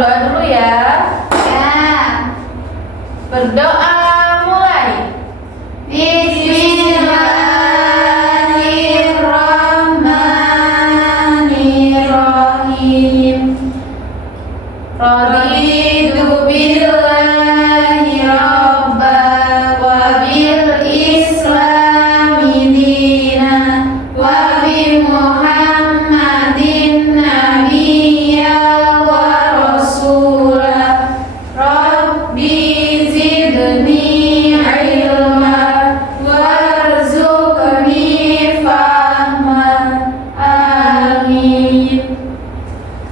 berdoa dulu ya. Ya. Berdoa mulai. Bismillahirrahmanirrahim. Raditu billahi rabba wa bil islami dina wa bi Muhammadin nabiyya wa rasula. Rabbi zidni ilma warzuqni fahma. Amin.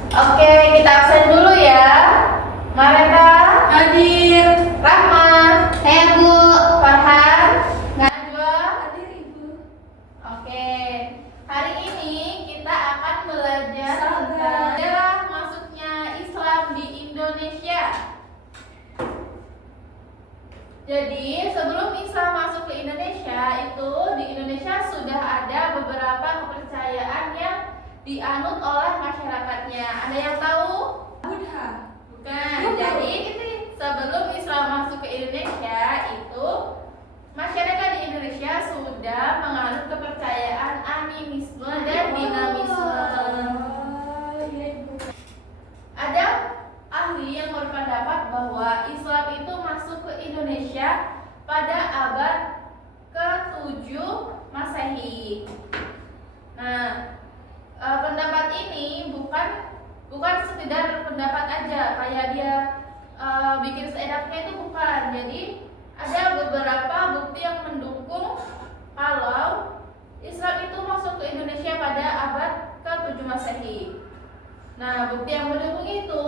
Oke, kita absen dulu ya. Mareta, Hadir. Rahma, Saya Bu. Farhan, Nggak. Najwa. Hadir Ibu. Oke, hari ini kita akan belajar Sabar. tentang sejarah masuknya Islam di Indonesia. Jadi sebelum Islam masuk ke Indonesia itu di Indonesia sudah ada beberapa kepercayaan yang dianut oleh masyarakatnya. Ada yang tahu? Buddha. Bukan. Bukan. Jadi sebelum Islam masuk ke Indonesia itu masyarakat di Indonesia sudah menganut kepercayaan animisme dan dinamisme. Ada ahli yang berpendapat bahwa Islam itu masuk ke Indonesia pada abad ke-7 Masehi. Nah, pendapat ini bukan sekedar pendapat aja kayak dia bikin seenaknya, itu bukan. Jadi ada beberapa bukti yang mendukung kalau Islam itu masuk ke Indonesia pada abad ke-7 Masehi. Nah, bukti yang mendukung itu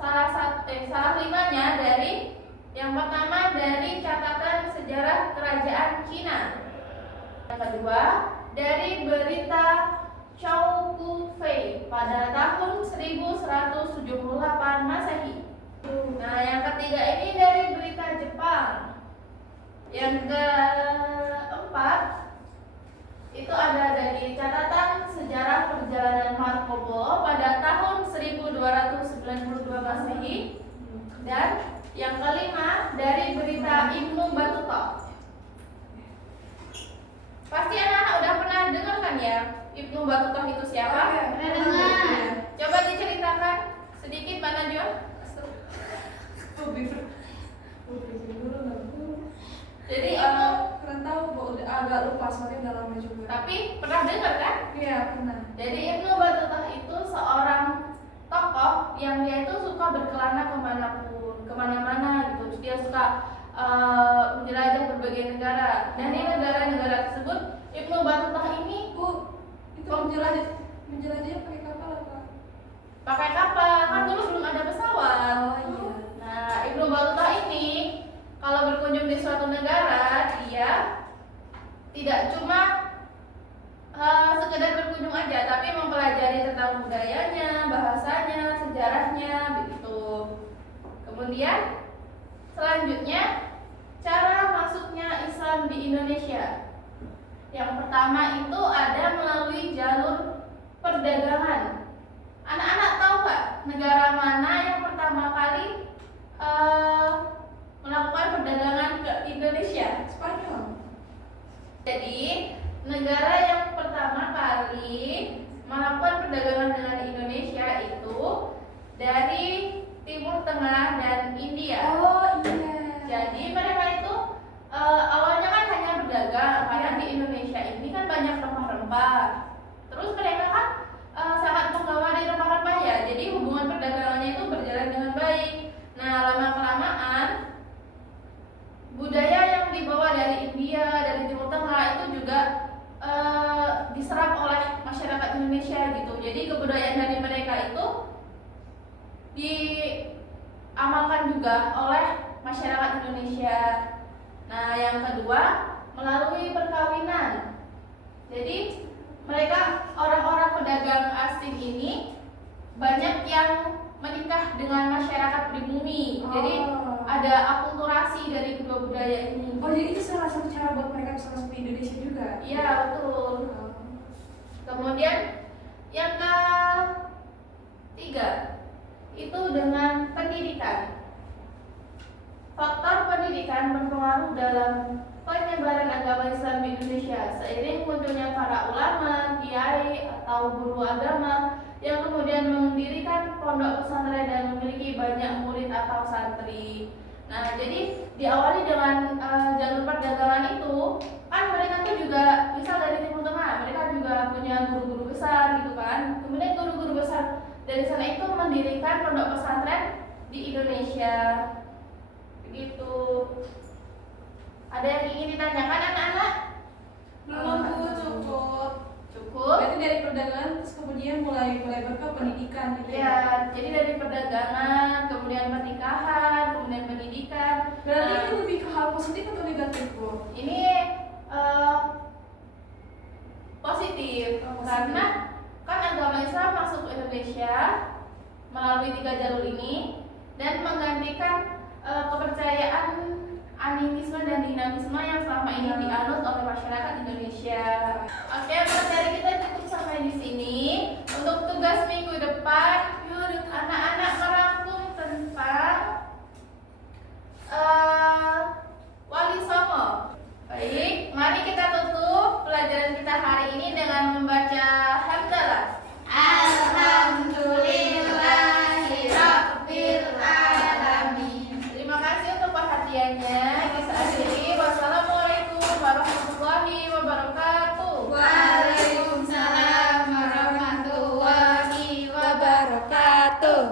salah limanya dari yang pertama dari catatan sejarah kerajaan Cina. Yang kedua dari berita Chow Ku Fei pada tahun 1178 Masehi. Nah, yang ketiga ini dari berita Jepang. Yang keempat itu ada dari catatan sejarah perjalanan Marco Polo pada tahun 1292 Masehi. Dan yang kelima dari berita Ibnu Battuta. Pasti anak-anak udah pernah dengar kan ya Ibnu Battuta itu siapa? Pernah dengar. Coba diceritakan sedikit Mbak Najwa. Jadi itu Kurang tahu, Bu. Udah agak lupa soalnya udah lama juga. tapi pernah dengar kan? Iya, pernah. Jadi Ibnu Battuta itu seorang tokoh yang dia itu suka berkelana kemana-mana gitu. Terus dia suka menjelajah berbagai negara. Dan di negara-negara tersebut Ibnu Battuta ini Bu, itu menjelajahnya pakai kapal apa? pakai kapal, kan dulu belum ada pesawat. Oh iya. Nah, Ibnu Battuta ini kalau berkunjung di suatu negara, dia tidak cuma sekedar berkunjung aja, tapi mempelajari tentang budayanya, bahasanya, sejarahnya, begitu. Kemudian selanjutnya cara masuknya Islam di Indonesia. Yang pertama itu ada melalui jalur perdagangan. Anak-anak tahu nggak negara mana yang pertama kali melakukan perdagangan ke Indonesia? Spanyol. Jadi negara yang pertama kali melakukan perdagangan dengan Indonesia itu dari Timur Tengah dan India. Oh iya. Jadi mereka itu awalnya kan hanya berdagang karena di Indonesia ini kan banyak rempah-rempah. Terus mereka kan sangat menggemari rempah-rempah ya. Jadi hubungan perdagangannya itu berjalan dengan baik. Nah, lama-kelamaan budaya yang dibawa dari India, dari Timur Tengah itu juga diserap oleh masyarakat Indonesia gitu. Jadi kebudayaan dari mereka itu diamalkan juga oleh masyarakat Indonesia. Nah, yang kedua melalui perkawinan. Jadi mereka orang-orang pedagang asing ini banyak yang menikah dengan masyarakat pribumi. Jadi ada akulturasi dari kedua budaya ini. Oh, jadi itu salah satu cara buat mereka bisa masuk ke Indonesia juga. Iya, betul. Kemudian yang ketiga itu dengan pendidikan. Faktor pendidikan berpengaruh dalam penyebaran agama Islam di Indonesia. Seiring munculnya para ulama, kiai, atau guru agama yang kemudian mendirikan pondok pesantren dan memiliki banyak murid atau santri. Nah, jadi diawali dengan jalur perdagangan itu, kan mereka tuh juga misal dari Timur Tengah, mereka juga punya guru-guru besar gitu kan. Kemudian guru-guru besar dari sana itu mendirikan pondok pesantren di Indonesia. Begitu. Ada yang ingin ditanyakan anak-anak? Belum Bu, cukup. Cukup. Berarti dari perdagangan terus kemudian mulai berke pendidikan gitu Ya, jadi dari perdagangan, kemudian pernikahan, kemudian pendidikan. Berarti Nah, itu lebih ke hal positif atau negatif Bu? ini positif, Oh, positif. karena kan agama Islam masuk ke Indonesia melalui 3 jalur ini dan menggantikan kepercayaan animisme dan dinamisme yang selama ini dianut oleh masyarakat Indonesia. Oke, materi kita cukup sampai di sini. Untuk tugas minggu depan, anak-anak merangkum tentang Wali Songo. Baik, mari kita tutup pelajaran kita hari ini dengan membaca hamdalah. Alhamdulillahirabbil alamin. Terima kasih untuk perhatiannya. Kita akhiri. Wassalamualaikum warahmatullahi wabarakatuh. Waalaikumsalam warahmatullahi wabarakatuh.